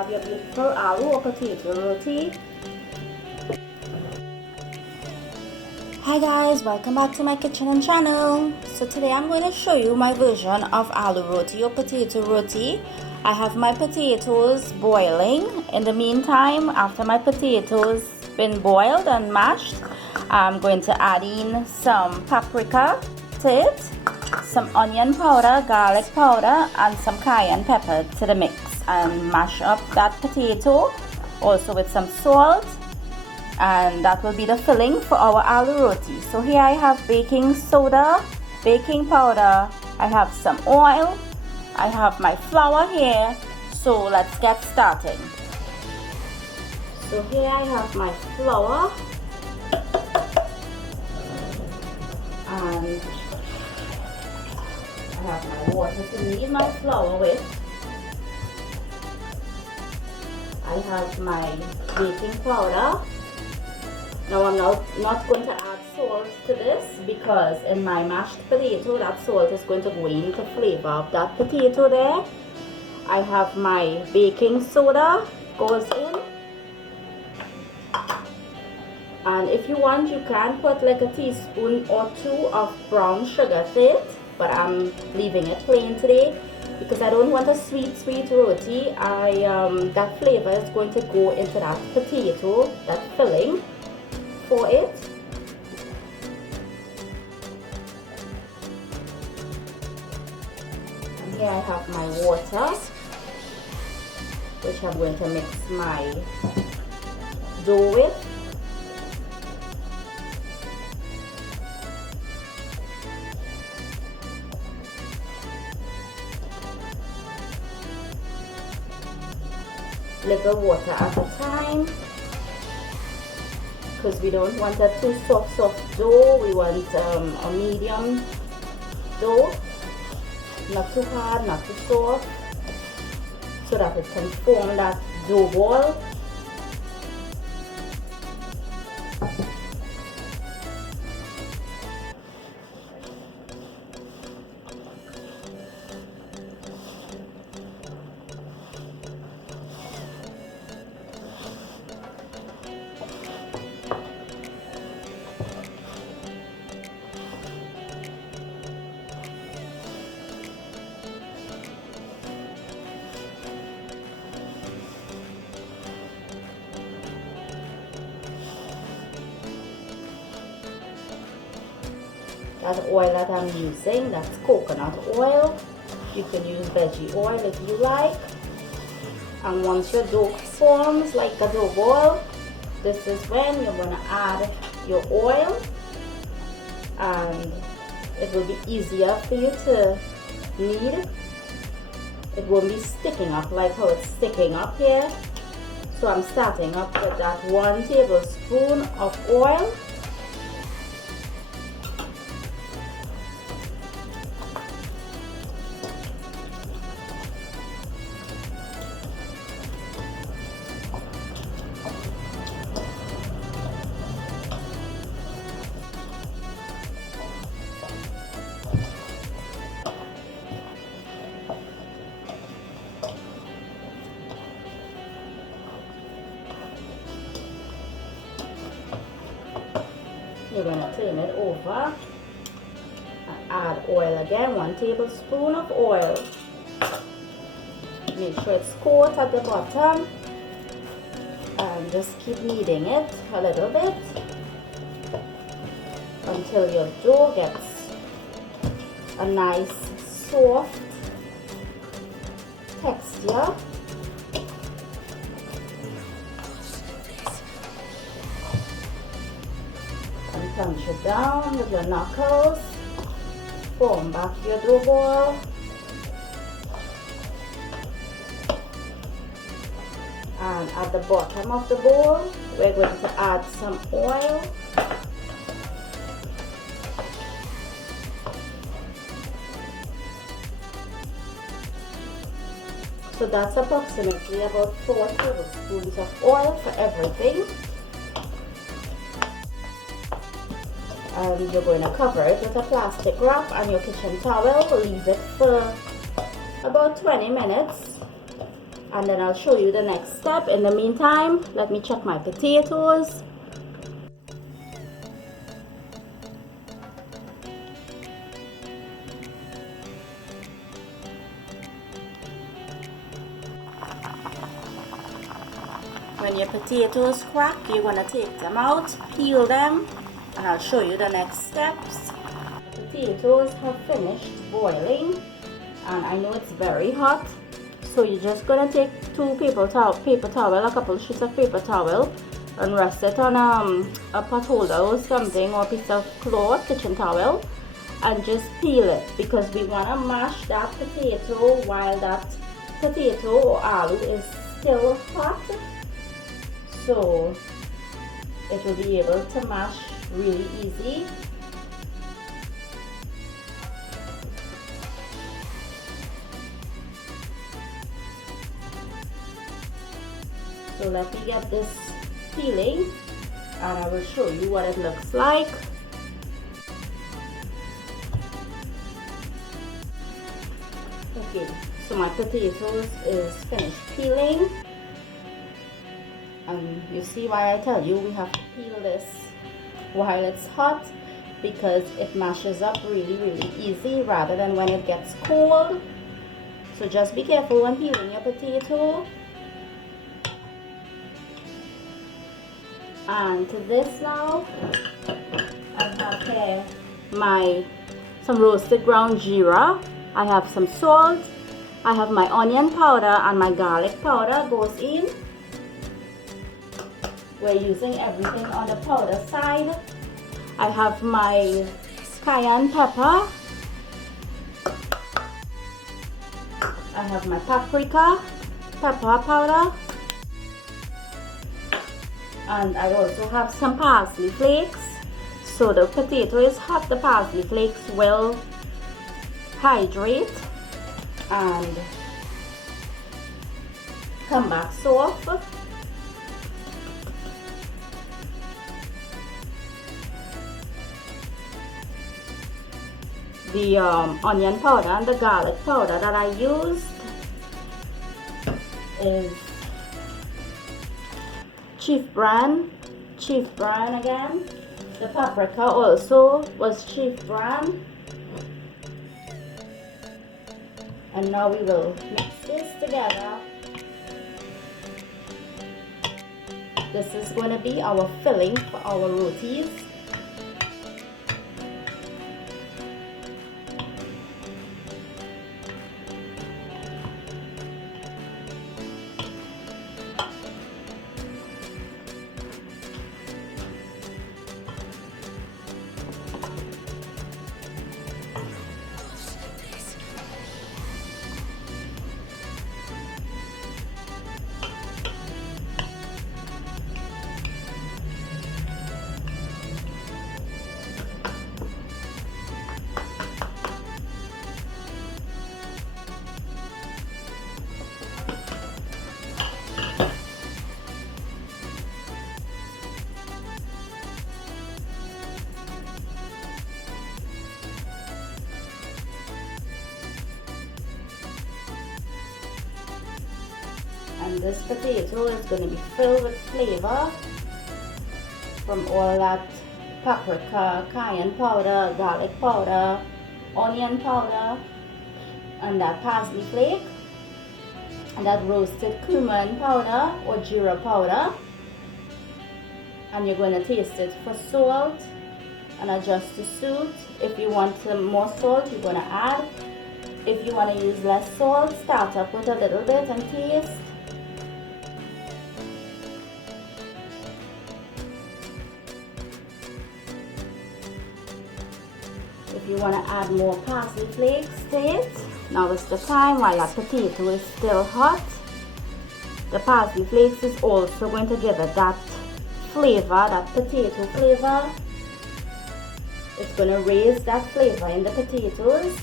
have your beautiful aloo or potato roti. Hi guys, welcome back to my kitchen and channel. So today I'm going to show you my version of aloo roti or potato roti. I have my potatoes boiling. In the meantime, after my potatoes been boiled and mashed, I'm going to add in some paprika to it, some onion powder, garlic powder, and some cayenne pepper to the mix, and mash up that potato also with some salt, and that will be the filling for our aloo roti. So here I have baking soda, baking powder, I have some oil, I have my flour here. So let's get started. So here I have my flour, and I have my water to knead my flour with. I have my baking powder. Now I'm not going to add salt to this because in my mashed potato that salt is going to go in to flavor up that potato there. I have my baking soda goes in, and if you want you can put like a teaspoon or two of brown sugar to it, but I'm leaving it plain today because I don't want a sweet roti. That flavor is going to go into that potato, that filling for it. And here I have my water, which I'm going to mix my dough with. Little water at a time, because we don't want a too soft dough. We want a medium dough, not too hard, not too soft, so that it can form that dough ball. That oil that I'm using, that's coconut oil. You can use veggie oil if you like. And once your dough forms like a dough ball, this is when you're going to add your oil, and it will be easier for you to knead. It won't be sticking up like how it's sticking up here. So I'm starting up with that 1 tablespoon of oil. You're going to turn it over and add oil again, 1 tablespoon of oil. Make sure it's coated at the bottom, and just keep kneading it a little bit until your dough gets a nice soft texture. Punch it down with your knuckles, form back your dough ball, and at the bottom of the bowl we're going to add some oil. So that's approximately about 4 tablespoons of oil for everything. And you're going to cover it with a plastic wrap and your kitchen towel. Leave it for about 20 minutes and then I'll show you the next step. In the meantime, let me check my potatoes. When your potatoes crack, you're going to take them out, peel them, and I'll show you the next steps. The potatoes have finished boiling, and I know it's very hot, so you're just going to take two paper towel, a couple sheets of paper towel, and rest it on a pot holder or something, or a piece of cloth, kitchen towel, and just peel it, because we want to mash that potato while that potato or aloo is still hot, so it will be able to mash really easy. So let me get this peeling and I will show you what it looks like. Okay, so my potatoes is finished peeling. You see why I tell you we have to peel this while it's hot, because it mashes up really easy rather than when it gets cold. So just be careful when peeling your potato. And to this now, I have here some roasted ground geera. I have some salt. I have my onion powder and my garlic powder goes in. We're using everything on the powder side. I have my cayenne pepper. I have my paprika, pepper powder. And I also have some parsley flakes. So the potato is hot, the parsley flakes will hydrate and come back soft. The onion powder and the garlic powder that I used is Chief brand again. The paprika also was Chief brand. And now we will mix this together. This is going to be our filling for our rotis. And this potato is going to be filled with flavor from all that paprika, cayenne powder, garlic powder, onion powder, and that parsley flake, and that roasted cumin powder or geera powder. And you're going to taste it for salt and adjust to suit. If you want some more salt, you're going to add. If you want to use less salt, start up with a little bit and taste. If you want to add more parsley flakes to it, now is the time while that potato is still hot. The parsley flakes is also going to give it that flavor, that potato flavor. It's going to raise that flavor in the potatoes.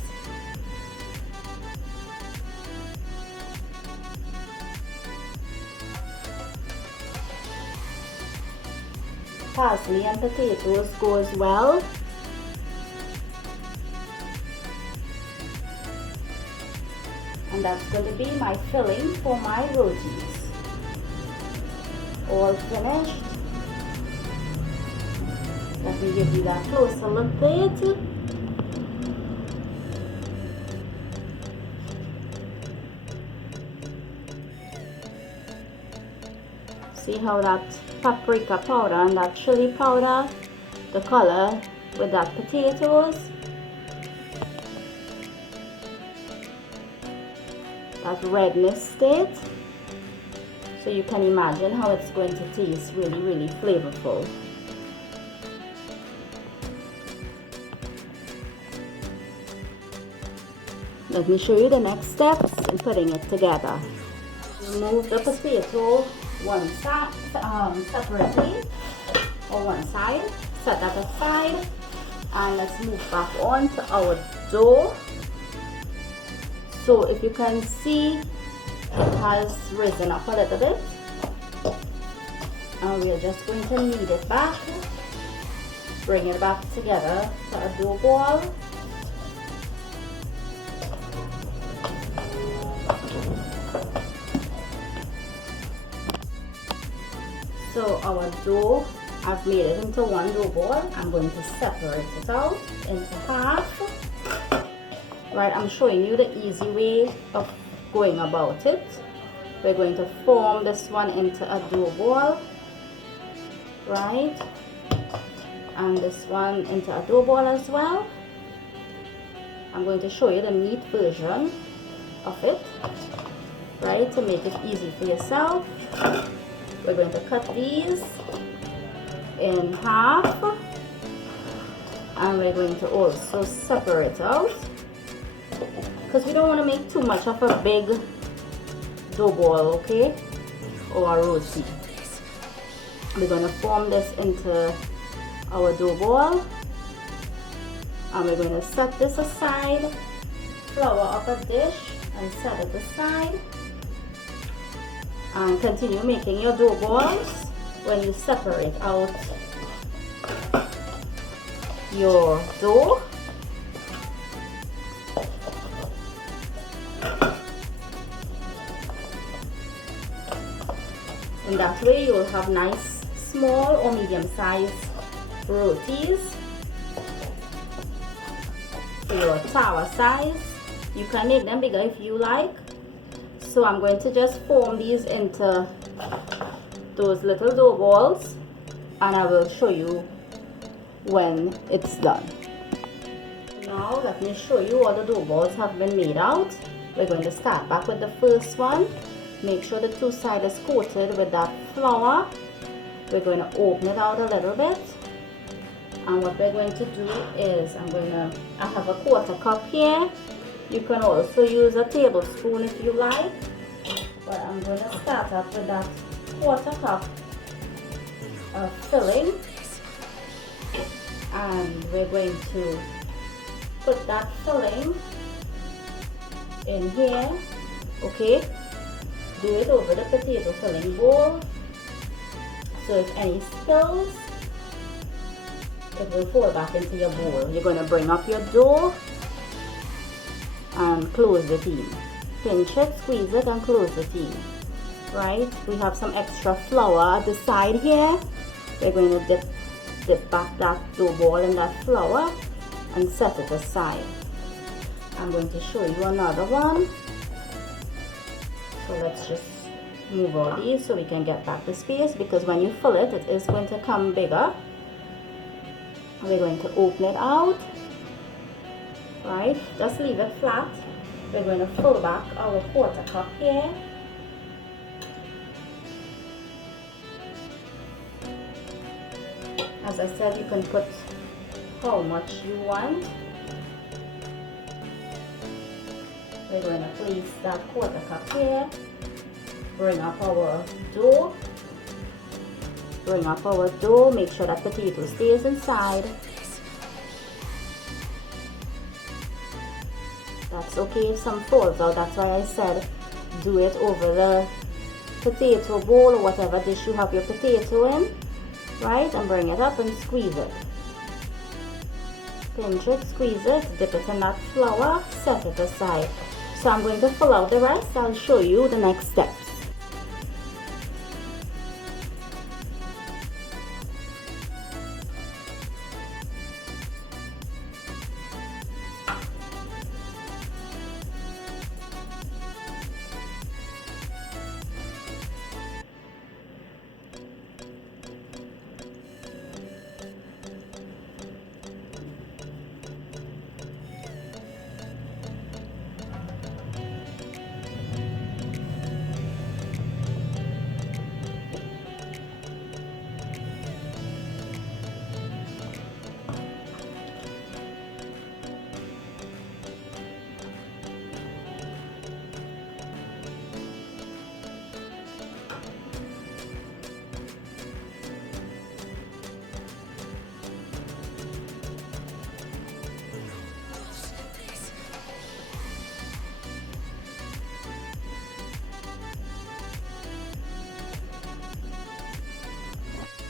Parsley and potatoes goes well. And that's going to be my filling for my rotis. All finished. Let me give you that closer look there. See how that paprika powder and that chili powder, the color with that potatoes, that redness state. So you can imagine how it's going to taste really, really flavorful. Let me show you the next steps in putting it together. Remove the potato one side separately, or one side, set that aside, and let's move back on to our dough. So if you can see, it has risen up a little bit, and we're just going to knead it back, bring it back together to a dough ball. So our dough, I've made it into one dough ball. I'm going to separate it out into half. Right, I'm showing you the easy way of going about it. We're going to form this one into a dough ball, right? And this one into a dough ball as well. I'm going to show you the neat version of it, right, to make it easy for yourself. We're going to cut these in half, and we're going to also separate out, because we don't want to make too much of a big dough ball, okay, or a roti. We're going to form this into our dough ball, and we're going to set this aside, flour up a dish and set it aside. And continue making your dough balls when you separate out your dough. In that way you will have nice small or medium sized rotis for your tower size. You can make them bigger if you like. So I'm going to just form these into those little dough balls, and I will show you when it's done. Now let me show you all the dough balls have been made out. We're going to start back with the first one. Make sure the two sides is coated with that flour. We're going to open it out a little bit, and what we're going to do is I have a 1/4 cup here. You can also use a tablespoon if you like, but I'm going to start off with that 1/4 cup of filling, and we're going to put that filling in here, okay? Do it over the potato filling bowl, so if any spills, it will fall back into your bowl. You're going to bring up your dough and close the tin. Pinch it, squeeze it, and close the tin. Right? We have some extra flour at the side here. We're going to dip back that dough ball in that flour and set it aside. I'm going to show you another one. So let's just move all these so we can get back the space, because when you fill it, it is going to come bigger. We're going to open it out. Right, just leave it flat. We're going to fill back our 1/4 cup here. As I said, you can put how much you want. We're going to place that 1/4 cup here. Bring up our dough. Bring up our dough. Make sure that potato stays inside. That's okay if some falls out. That's why I said do it over the potato bowl or whatever dish you have your potato in, right? And bring it up and squeeze it. Pinch it, squeeze it, dip it in that flour, set it aside. So I'm going to fill out the rest. I'll show you the next steps.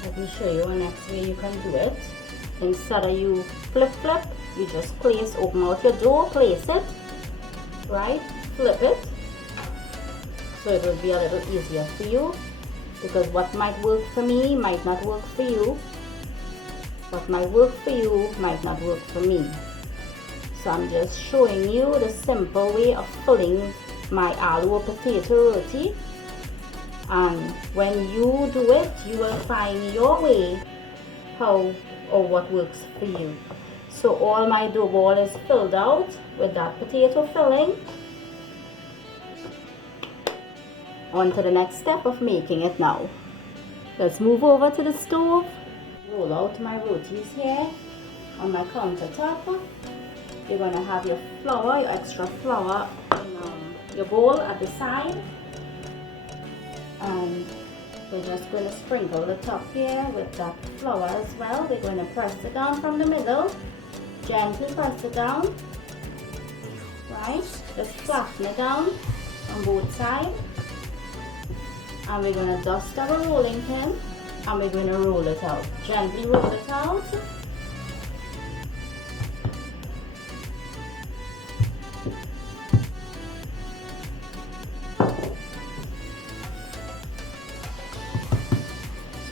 Let me show you a next way you can do it. Instead of you flip, you just place, open out your dough, place it, right, flip it, so it will be a little easier for you, because what might work for me might not work for you. What might work for you might not work for me. So I'm just showing you the simple way of filling my aloo or potato roti. And when you do it, you will find your way how or what works for you. So all my dough ball is filled out with that potato filling. On to the next step of making it now. Let's move over to the stove. Roll out my rotis here on my countertop. You're going to have your flour, your extra flour in your bowl at the side. And we're just going to sprinkle the top here with that flour as well. We're going to press it down from the middle, gently press it down, right? Just flatten it down on both sides. And we're going to dust our rolling pin and we're going to roll it out. Gently roll it out.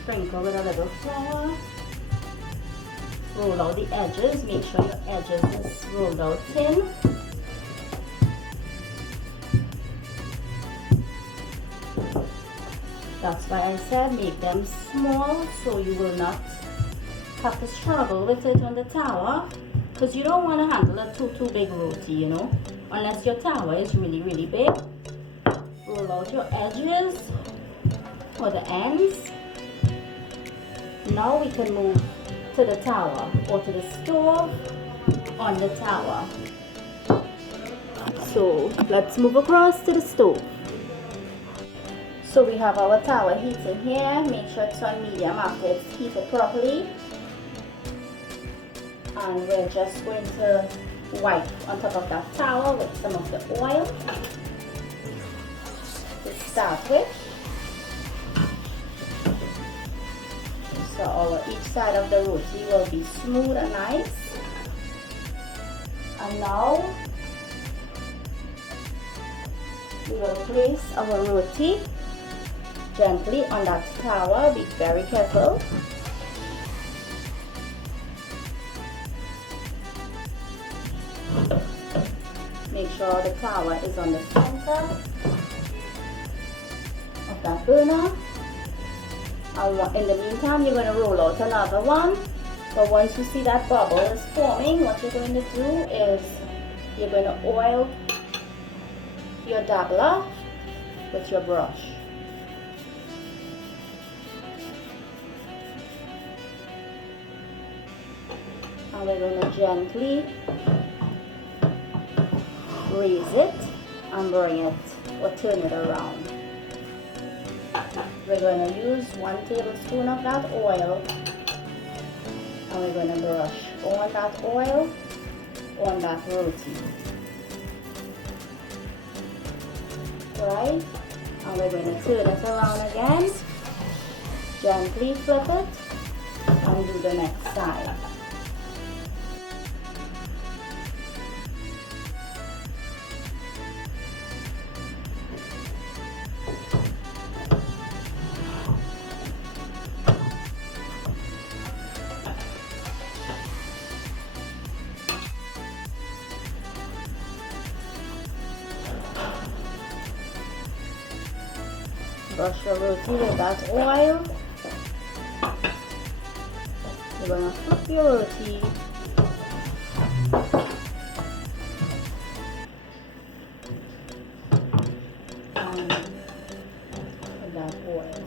Sprinkle with a little flour. Roll out the edges. Make sure your edges is rolled out thin. That's why I said make them small, so you will not have to struggle with it on the tower, because you don't want to handle a too big roti, you know, unless your tower is really big. Roll out your edges or the ends. Now we can move to the tower or to the stove on the tower. So let's move across to the stove. So we have our tower heating here. Make sure it's on medium after it's heated properly. And we're just going to wipe on top of that tower with some of the oil to start with. So each side of the roti will be smooth and nice. And now we will place our roti gently on that tower. Be very careful. Make sure the tower is on the center of that burner. In the meantime, you're going to roll out another one. But once you see that bubble is forming, what you're going to do is you're going to oil your dabbler with your brush. And we're going to gently raise it and bring it or turn it around. We're going to use 1 tablespoon of that oil, and we're going to brush on that oil on that roti. Right? And we're going to turn it around again, gently flip it, and do the next side. Brush your roti with that oil. You're gonna flip your roti. And with that oil.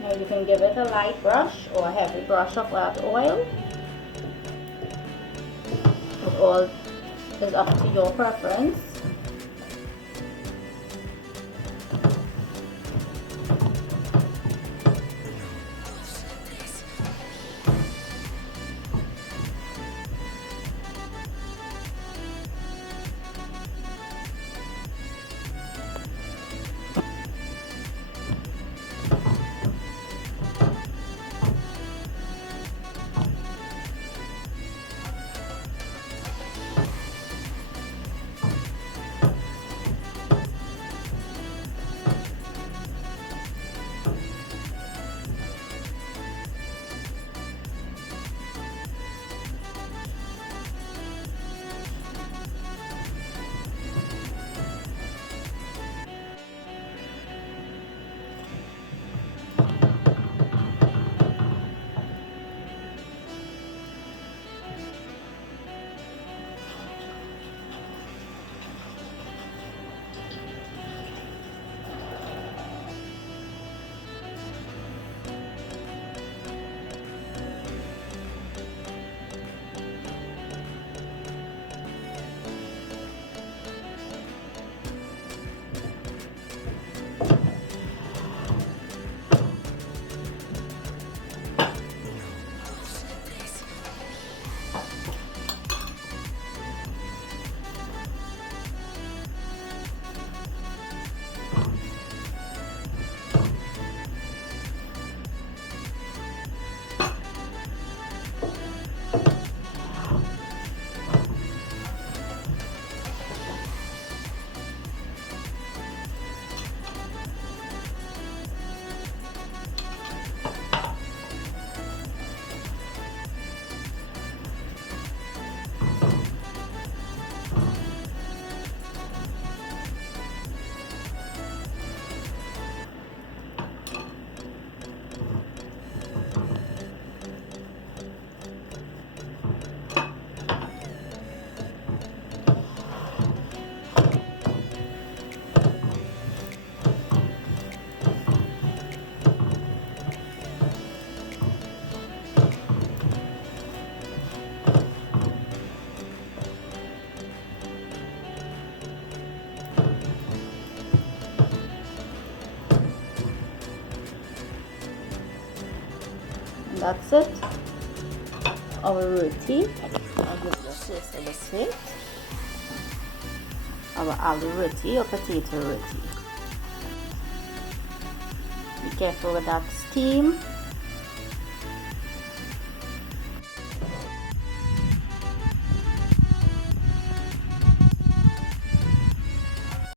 Now you can give it a light brush or a heavy brush of that oil. It all is up to your preference. That's it. Our roti. I'll give you a taste of it. Our aloo roti or potato roti. Be careful with that steam.